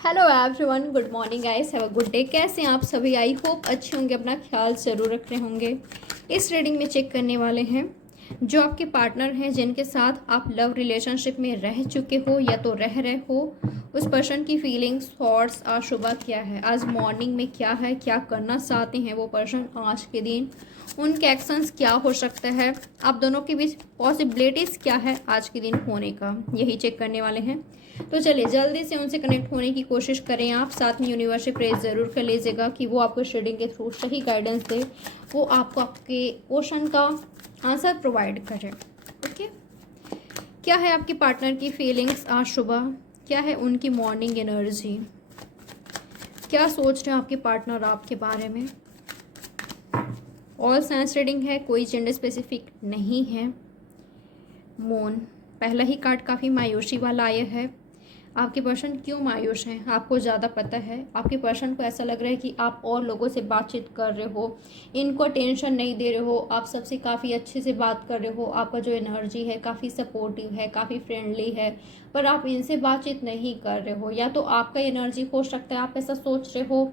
Hello everyone, good morning guys, have a good day. कैसे हैं आप सभी? आई होप अच्छे होंगे, अपना ख्याल ज़रूर रख रहे होंगे। इस रीडिंग में चेक करने वाले हैं जो आपके पार्टनर हैं, जिनके साथ आप लव रिलेशनशिप में रह चुके हो या तो रह रहे हो। उस पर्सन की फीलिंग्स, थॉट्स आज सुबह क्या है, आज मॉर्निंग में क्या है, क्या करना चाहते हैं वो पर्सन आज के दिन, उनके एक्शंस क्या हो सकता है, आप दोनों के बीच पॉसिबिलिटीज़ क्या है आज के दिन होने का, यही चेक करने वाले हैं। तो चलिए जल्दी से उनसे कनेक्ट होने की कोशिश करें आप। साथ में यूनिवर्स से प्रेज ज़रूर कर लीजिएगा कि वो आपको इस रीडिंग के थ्रू सही गाइडेंस दे, वो आपको आपके क्वेश्चन का आंसर प्रोवाइड करे। ओके, क्या है आपके पार्टनर की फीलिंग्स आज सुबह, क्या है उनकी मॉर्निंग एनर्जी, क्या सोच रहे हैं आपके पार्टनर आपके बारे में। ऑल साइंस रीडिंग है, कोई जेंडर स्पेसिफिक नहीं है। मून, पहला ही कार्ड काफ़ी मायूसी वाला आया है। आपके पर्सन क्यों मायूस हैं आपको ज़्यादा पता है। आपके पर्सन को ऐसा लग रहा है कि आप और लोगों से बातचीत कर रहे हो, इनको टेंशन नहीं दे रहे हो, आप सबसे काफ़ी अच्छे से बात कर रहे हो, आपका जो एनर्जी है काफ़ी सपोर्टिव है, काफ़ी फ्रेंडली है, पर आप इनसे बातचीत नहीं कर रहे हो। या तो आपका एनर्जी हो सकता है, आप ऐसा सोच रहे हो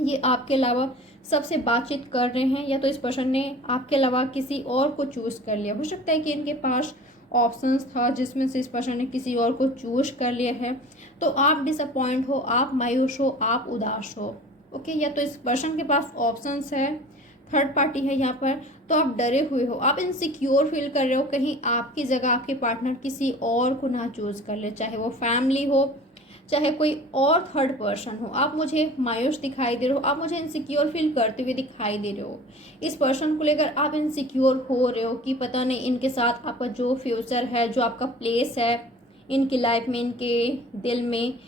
ये आपके अलावा सबसे बातचीत कर रहे हैं, या तो इस पर्सन ने आपके अलावा किसी और को चूज़ कर लिया। हो सकता है कि इनके पास ऑप्शंस था जिसमें से इस पर्सन ने किसी और को चूज कर लिया है, तो आप डिसअपॉइंट हो, आप मायूस हो, आप उदास हो। ओके, या तो इस पर्सन के पास ऑप्शंस है, थर्ड पार्टी है यहाँ पर, तो आप डरे हुए हो, आप इनसिक्योर फील कर रहे हो कहीं आपकी जगह आपके पार्टनर किसी और को ना चूज कर ले, चाहे वो फैमिली हो, चाहे कोई और थर्ड पर्सन हो। आप मुझे मायूस दिखाई दे रहे हो, आप मुझे इनसिक्योर फील करते हुए दिखाई दे रहे हो। इस पर्सन को लेकर आप इनसिक्योर हो रहे हो कि पता नहीं इनके साथ आपका जो फ्यूचर है, जो आपका प्लेस है इनकी लाइफ में, इनके दिल में,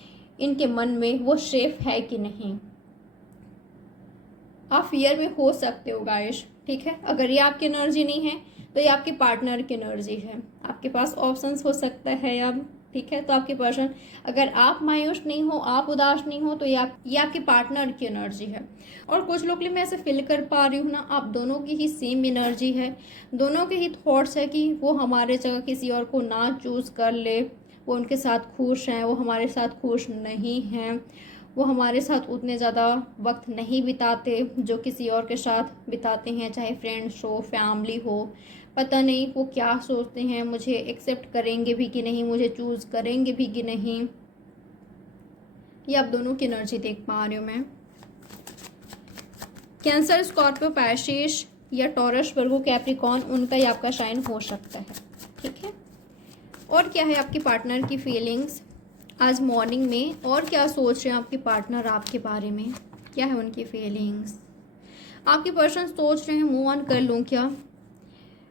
इनके मन में, वो सेफ है कि नहीं। आप फियर में हो सकते हो गाइस, ठीक है। अगर ये आपकी एनर्जी नहीं है तो ये आपके पार्टनर की एनर्जी है। आपके पास ऑप्शंस हो सकता है अब, ठीक है। तो आपके पर्सन, अगर आप मायूस नहीं हो, आप उदास नहीं हो, तो ये आपके पार्टनर की एनर्जी है। और कुछ लोग मैं ऐसे फील कर पा रही हूँ ना, आप दोनों की ही सेम एनर्जी है, दोनों के ही थॉट्स है कि वो हमारे जगह किसी और को ना चूज कर ले, वो उनके साथ खुश हैं, वो हमारे साथ खुश नहीं हैं, वो हमारे साथ उतने ज़्यादा वक्त नहीं बिताते जो किसी और के साथ बिताते हैं, चाहे फ्रेंड्स हो, फैमिली हो। पता नहीं वो क्या सोचते हैं, मुझे एक्सेप्ट करेंगे भी कि नहीं, मुझे चूज़ करेंगे भी कि नहीं। ये आप दोनों की एनर्जी देख पा रही हूँ मैं। कैंसर, स्कॉर्पियो, पैसिस या टॉरस, वर्गो, कैप्रिकॉर्न, उनका ही आपका साइन हो सकता है, ठीक है। और क्या है आपके पार्टनर की फीलिंग्स आज मॉर्निंग में, और क्या सोच रहे हैं आपके पार्टनर आपके बारे में, क्या है उनकी फीलिंग्स। आपके पर्सन सोच रहे हैं मूव ऑन कर लूँ क्या,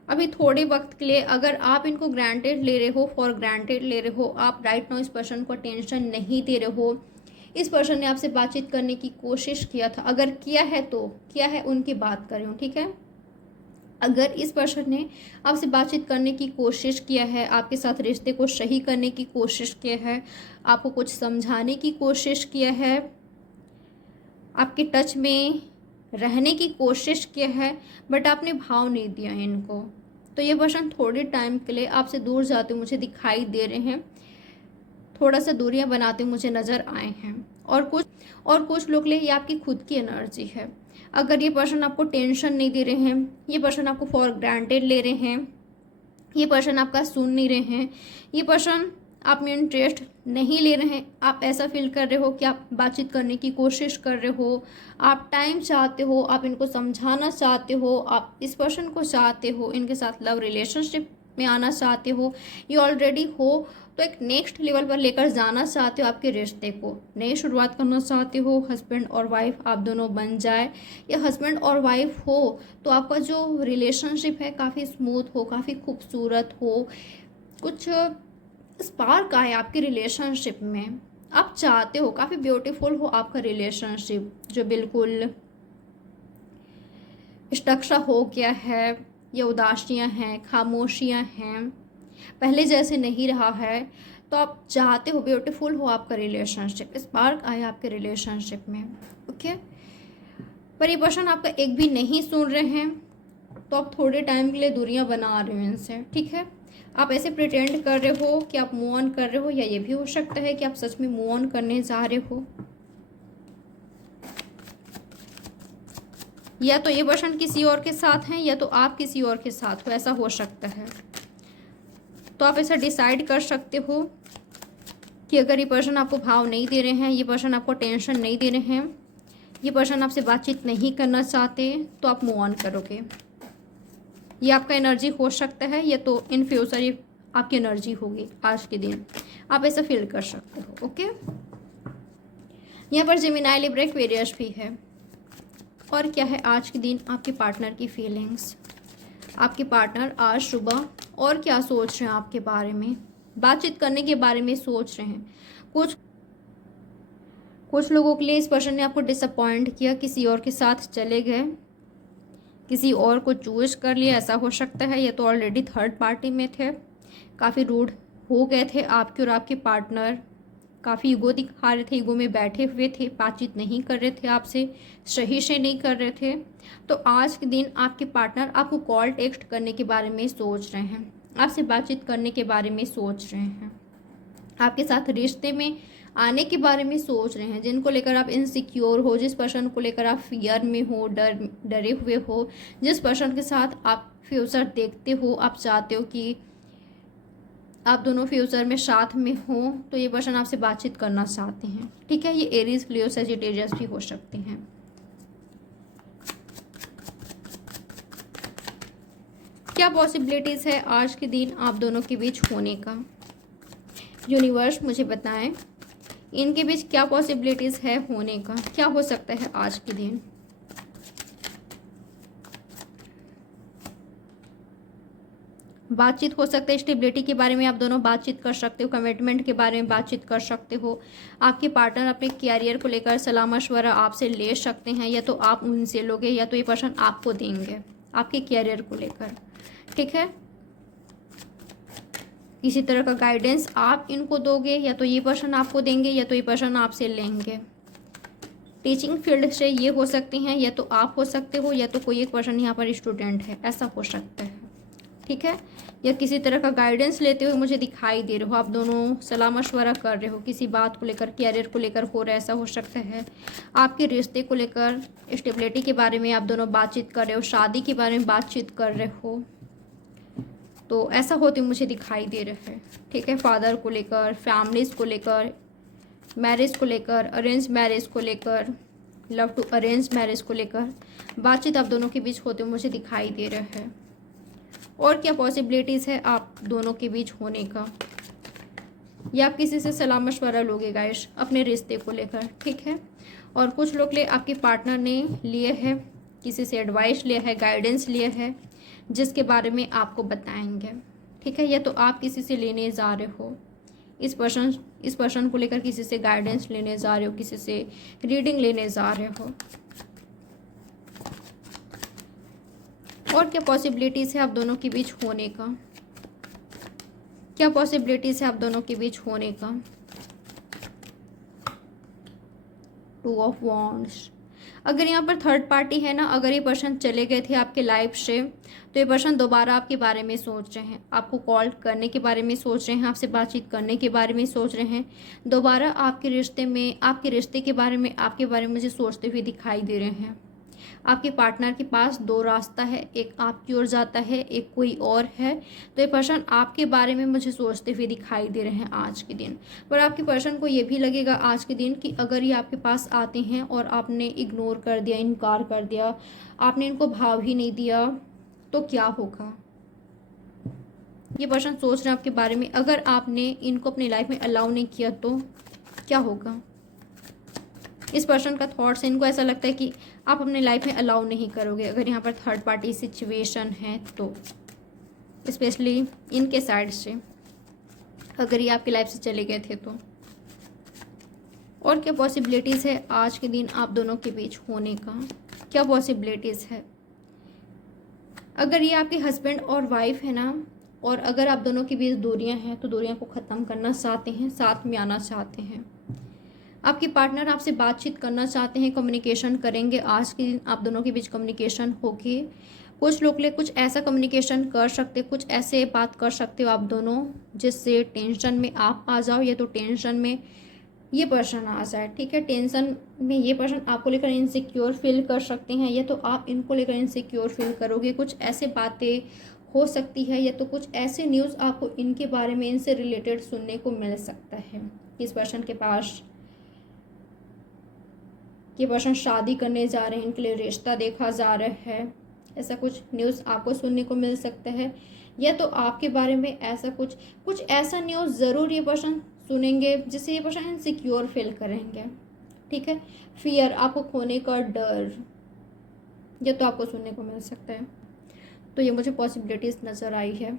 अभी थोड़े वक्त के लिए। अगर आप इनको ग्रांटेड ले रहे हो, फॉर ग्रांटेड ले रहे हो, आप राइट नाउ इस पर्सन को टेंशन नहीं दे रहे हो, इस पर्सन ने आपसे बातचीत करने की कोशिश किया था, अगर किया है तो क्या है उनकी बात कर रही हूँ, ठीक है। अगर इस पर्सन ने आपसे बातचीत करने की कोशिश किया है, आपके साथ रिश्ते को सही करने की कोशिश किया है, आपको कुछ समझाने की कोशिश किया है, आपके टच में रहने की कोशिश किया है, बट आपने भाव नहीं दिया इनको, तो ये पर्सन थोड़े टाइम के लिए आपसे दूर जाते मुझे दिखाई दे रहे हैं, थोड़ा सा दूरियां बनाते मुझे नज़र आए हैं। और कुछ लोग लिए ये आपकी खुद की एनर्जी है। अगर ये पर्सन आपको टेंशन नहीं दे रहे हैं, ये पर्सन आपको फॉर ग्रांटेड ले रहे हैं, ये पर्सन आपका सुन नहीं रहे हैं, ये पर्सन आप में इंटरेस्ट नहीं ले रहे हैं, आप ऐसा फील कर रहे हो कि आप बातचीत करने की कोशिश कर रहे हो, आप टाइम चाहते हो, आप इनको समझाना चाहते हो, आप इस पर्सन को चाहते हो, इनके साथ लव रिलेशनशिप में आना चाहते हो, ये ऑलरेडी हो, तो एक नेक्स्ट लेवल पर लेकर जाना चाहते हो, आपके रिश्ते को नई शुरुआत करना चाहते हो, हस्बैंड और वाइफ आप दोनों बन जाए, या हस्बैंड और वाइफ हो तो आपका जो रिलेशनशिप है काफ़ी स्मूथ हो, काफ़ी खूबसूरत हो, कुछ स्पार्क आए आपके रिलेशनशिप में, आप चाहते हो काफ़ी ब्यूटीफुल हो आपका रिलेशनशिप, जो बिल्कुल स्टक्सा हो गया है, या उदासियाँ हैं, खामोशियाँ हैं, पहले जैसे नहीं रहा है, तो आप चाहते हो ब्यूटीफुल हो आपका रिलेशनशिप, स्पार्क आए आपके रिलेशनशिप में, ओके। पर ये पर्सन आपका एक भी नहीं सुन रहे हैं, तो आप थोड़े टाइम के लिए दूरियां बना रहे हो इनसे, ठीक है। आप ऐसे प्रिटेंड कर रहे हो कि आप मूव ऑन कर रहे हो, या ये भी हो सकता है कि आप सच में मूव ऑन करने जा रहे हो। या तो ये पर्सन किसी और के साथ हैं या तो आप किसी और के साथ हो, ऐसा हो सकता है। तो आप ऐसा डिसाइड कर सकते हो कि अगर ये पर्सन आपको भाव नहीं दे रहे हैं, ये पर्सन आपको टेंशन नहीं दे रहे हैं, ये पर्सन आपसे बातचीत नहीं करना चाहते, तो आप मूव ऑन करोगे। ये आपका एनर्जी हो सकता है, या तो इन फ्यूचर ये आपकी एनर्जी होगी आज के दिन, आप ऐसा फील कर सकते हो। ओके, यहाँ पर जेमिनी, लिब्रा, एक्वेरियस भी है। और क्या है आज के दिन आपके पार्टनर की फीलिंग्स। आपके पार्टनर आज सुबह और क्या सोच रहे हैं आपके बारे में, बातचीत करने के बारे में सोच रहे हैं। कुछ लोगों के लिए इस पर्सन ने आपको डिसअपॉइंट किया, किसी और के साथ चले गए, किसी और को चूज कर लिया, ऐसा हो सकता है। या तो ऑलरेडी थर्ड पार्टी में थे, काफ़ी रूड हो गए थे आपके और आपके पार्टनर, काफ़ी ईगो दिखा रहे थे, ईगो में बैठे हुए थे, बातचीत नहीं कर रहे थे आपसे, सही से नहीं कर रहे थे। तो आज के दिन आपके पार्टनर आपको कॉल टेक्स्ट करने के बारे में सोच रहे हैं, आपसे बातचीत करने के बारे में सोच रहे हैं, आपके साथ रिश्ते में आने के बारे में सोच रहे हैं। जिनको लेकर आप इनसिक्योर हो, जिस पर्सन को लेकर आप फियर में हो, डरे हुए हो, जिस पर्सन के साथ आप फ्यूचर देखते हो, आप चाहते हो कि आप दोनों फ्यूचर में साथ में हो, तो ये पर्सन आपसे बातचीत करना चाहते हैं। ठीक है, ये एरीज, लियो, सजिटेरियस भी हो सकते हैं। क्या पॉसिबिलिटीज है आज के दिन आप दोनों के बीच होने का। यूनिवर्स मुझे बताएं इनके बीच क्या पॉसिबिलिटीज है होने का, क्या हो सकता है आज के दिन। बातचीत हो सकता है, स्टेबिलिटी के बारे में आप दोनों बातचीत कर सकते हो, कमिटमेंट के बारे में बातचीत कर सकते हो। आपके पार्टनर अपने कैरियर को लेकर सलाह मशवरा आपसे ले सकते हैं, या तो आप उनसे लोगे या तो ये पर्सन आपको देंगे आपके कैरियर को लेकर। ठीक है, इसी तरह का गाइडेंस आप इनको दोगे, या तो ये पर्सन आपको देंगे या तो ये पर्सन आपसे लेंगे। टीचिंग फील्ड से ये हो सकते हैं, या तो आप हो सकते हो या तो कोई एक पर्सन यहाँ पर स्टूडेंट है, ऐसा हो सकता है। ठीक है, या किसी तरह का गाइडेंस लेते हुए मुझे दिखाई दे रहे हो, आप दोनों सलाह मशवरा कर रहे हो, किसी बात को लेकर, कैरियर को लेकर हो रहा है, ऐसा हो सकता है। आपके रिश्ते को लेकर, स्टेबिलिटी के बारे में आप दोनों बातचीत कर रहे हो, शादी के बारे में बातचीत कर रहे हो, तो ऐसा होते मुझे दिखाई दे रहा है। ठीक है, फादर को लेकर, फैमिलीज को लेकर, मैरिज को लेकर, अरेंज मैरिज को लेकर, लव टू अरेंज मैरिज को लेकर बातचीत आप दोनों के बीच होते मुझे दिखाई दे रहा है। और क्या पॉसिबिलिटीज़ है आप दोनों के बीच होने का, या आप किसी से सलाह मशवरा लोगे गाइस अपने रिश्ते को लेकर। ठीक है, और कुछ लोग ले आपके पार्टनर ने लिए है, किसी से एडवाइस लिया है, गाइडेंस लिया है, जिसके बारे में आपको बताएंगे। ठीक है, या तो आप किसी से लेने जा रहे हो, इस पर्सन को लेकर किसी से गाइडेंस लेने जा रहे हो, किसी से रीडिंग लेने जा रहे हो। और क्या पॉसिबिलिटीज़ है आप दोनों के बीच होने का, क्या पॉसिबिलिटीज़ है आप दोनों के बीच होने का। 2 ऑफ वॉन्ड्स। अगर यहाँ पर थर्ड पार्टी है ना, अगर ये पर्सन चले गए थे आपके लाइफ से, तो ये पर्सन दोबारा आपके बारे में सोच रहे हैं, आपको कॉल करने के बारे में सोच रहे हैं, आपसे बातचीत करने के बारे में सोच रहे हैं, दोबारा आपके रिश्ते में, आपके रिश्ते के बारे में, आपके बारे में मुझे सोचते हुए दिखाई दे रहे हैं। आपके पार्टनर के पास 2 रास्ता है, एक आपकी ओर जाता है, एक कोई और है। तो ये पर्सन आपके बारे में मुझे सोचते हुए दिखाई दे रहे हैं आज के दिन। पर आपके पर्सन को ये भी लगेगा आज के दिन कि अगर ये आपके पास आते हैं और आपने इग्नोर कर दिया, इनकार कर दिया, आपने इनको भाव ही नहीं दिया, तो क्या होगा। ये पर्सन सोच रहे हैं आपके बारे में, अगर आपने इनको अपनी लाइफ में अलाउ नहीं किया तो क्या होगा। इस पर्सन का थॉट्स है, इनको ऐसा लगता है कि आप अपने लाइफ में अलाउ नहीं करोगे अगर यहाँ पर थर्ड पार्टी सिचुएशन है तो, स्पेशली इनके साइड से, अगर ये आपकी लाइफ से चले गए थे तो। और क्या पॉसिबिलिटीज़ है आज के दिन आप दोनों के बीच होने का, क्या पॉसिबिलिटीज़ है। अगर ये आपके हस्बैंड और वाइफ है ना, और अगर आप दोनों के बीच दूरियां हैं तो दूरियां को ख़त्म करना चाहते हैं, साथ में आना चाहते हैं। आपके पार्टनर आपसे बातचीत करना चाहते हैं, कम्युनिकेशन करेंगे, आज के दिन आप दोनों के बीच कम्युनिकेशन होगी। कुछ लोग लिए कुछ ऐसा कम्युनिकेशन कर सकते, कुछ ऐसे बात कर सकते हो आप दोनों जिससे टेंशन में आप आ जाओ, या तो टेंशन में ये पर्सन आ जाए। ठीक है, टेंशन में ये पर्सन आपको लेकर इनसिक्योर फील कर सकते हैं, या तो आप इनको लेकर इनसिक्योर फील करोगे। कुछ ऐसे बातें हो सकती है, या तो कुछ ऐसे न्यूज़ आपको इनके बारे में, इनसे रिलेटेड सुनने को मिल सकता है। इस पर्सन के पास ये पर्सन शादी करने जा रहे हैं, इनके लिए रिश्ता देखा जा रहा है, ऐसा कुछ न्यूज़ आपको सुनने को मिल सकता है। या तो आपके बारे में ऐसा कुछ ऐसा न्यूज़ ज़रूर ये पर्सन सुनेंगे जिससे ये पर्सन इनसिक्योर फील करेंगे। ठीक है, फियर, आपको खोने का डर, ये तो आपको सुनने को मिल सकता है। तो ये मुझे पॉसिबिलिटीज़ नज़र आई है।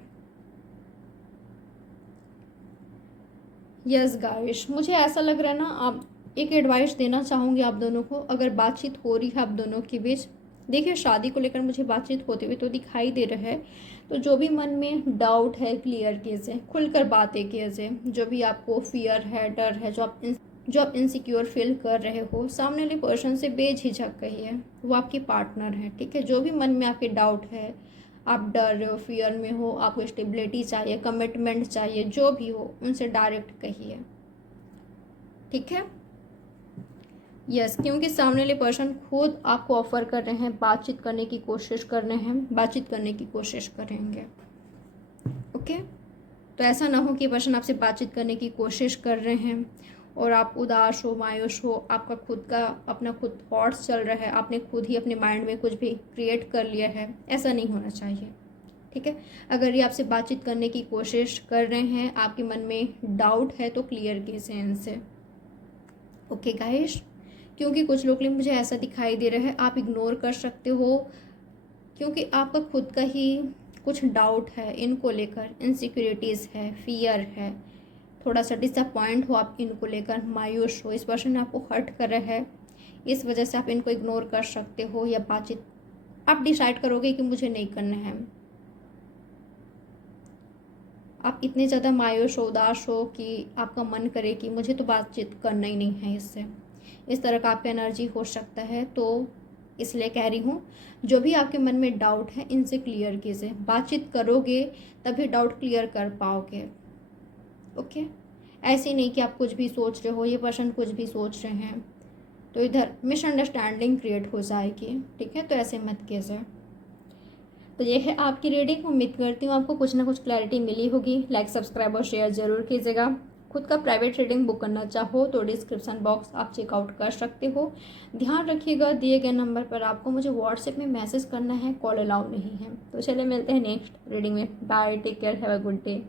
यस गाइस, मुझे ऐसा लग रहा है ना, आप एक एडवाइस देना चाहूँगी आप दोनों को। अगर बातचीत हो रही है आप दोनों के बीच, देखिए शादी को लेकर मुझे बातचीत होते हुए तो दिखाई दे रहा है। तो जो भी मन में डाउट है क्लियर कीजिए, खुलकर बातें कीजिए। जो भी आपको फियर है, डर है, जो आप इनसिक्योर फील कर रहे हो, सामने वाले पर्सन से बेझिझक कहिए, वो आपकी पार्टनर है। ठीक है, जो भी मन में आपके डाउट है, आप डर रहे हो, फियर में हो, आपको स्टेबिलिटी चाहिए, कमिटमेंट चाहिए, जो भी हो उनसे डायरेक्ट कहिए। ठीक है, यस, क्योंकि सामने वाले पर्सन खुद आपको ऑफर कर रहे हैं, बातचीत करने की कोशिश कर रहे हैं, बातचीत करने की कोशिश करेंगे। ओके, तो ऐसा ना हो कि पर्सन आपसे बातचीत करने की कोशिश कर रहे हैं और आप उदास हो, मायूस हो, आपका खुद का अपना खुद थॉट्स चल रहा है, आपने खुद ही अपने माइंड में कुछ भी क्रिएट कर लिया है, ऐसा नहीं होना चाहिए। ठीक है, अगर ये आपसे बातचीत करने की कोशिश कर रहे हैं, आपके मन में डाउट है, तो क्लियर कीजिए इनसे। ओके गाइस, क्योंकि कुछ लोग मुझे ऐसा दिखाई दे रहा है, आप इग्नोर कर सकते हो क्योंकि आपका खुद का ही कुछ डाउट है इनको लेकर, इनसिक्योरिटीज़ है, फियर है, थोड़ा सा डिसअपॉइंट हो आप इनको लेकर, मायूस हो, इस पर्सन ने आपको हर्ट कर रहा है, इस वजह से आप इनको इग्नोर कर सकते हो, या बातचीत आप डिसाइड करोगे कि मुझे नहीं करना है। आप इतने ज़्यादा मायूस हो, उदास हो कि आपका मन करे कि मुझे तो बातचीत करना ही नहीं है इससे, इस तरह का आपका एनर्जी हो सकता है। तो इसलिए कह रही हूँ, जो भी आपके मन में डाउट है इनसे क्लियर कीजिए, बातचीत करोगे तभी डाउट क्लियर कर पाओगे। ओके, ऐसे नहीं कि आप कुछ भी सोच रहे हो, ये पर्सन कुछ भी सोच रहे हैं, तो इधर मिसअंडरस्टैंडिंग क्रिएट हो जाएगी। ठीक है, तो ऐसे मत कीजिए। तो ये है आपकी रीडिंग, उम्मीद करती हूँ आपको कुछ ना कुछ क्लैरिटी मिली होगी। लाइक, सब्सक्राइब और शेयर ज़रूर कीजिएगा। खुद का प्राइवेट रीडिंग बुक करना चाहो तो डिस्क्रिप्शन बॉक्स आप चेकआउट कर सकते हो। ध्यान रखिएगा, दिए गए नंबर पर आपको मुझे व्हाट्सएप में मैसेज करना है, कॉल अलाउ नहीं है। तो चलिए मिलते हैं नेक्स्ट रीडिंग में। Bye, take care, have a good day.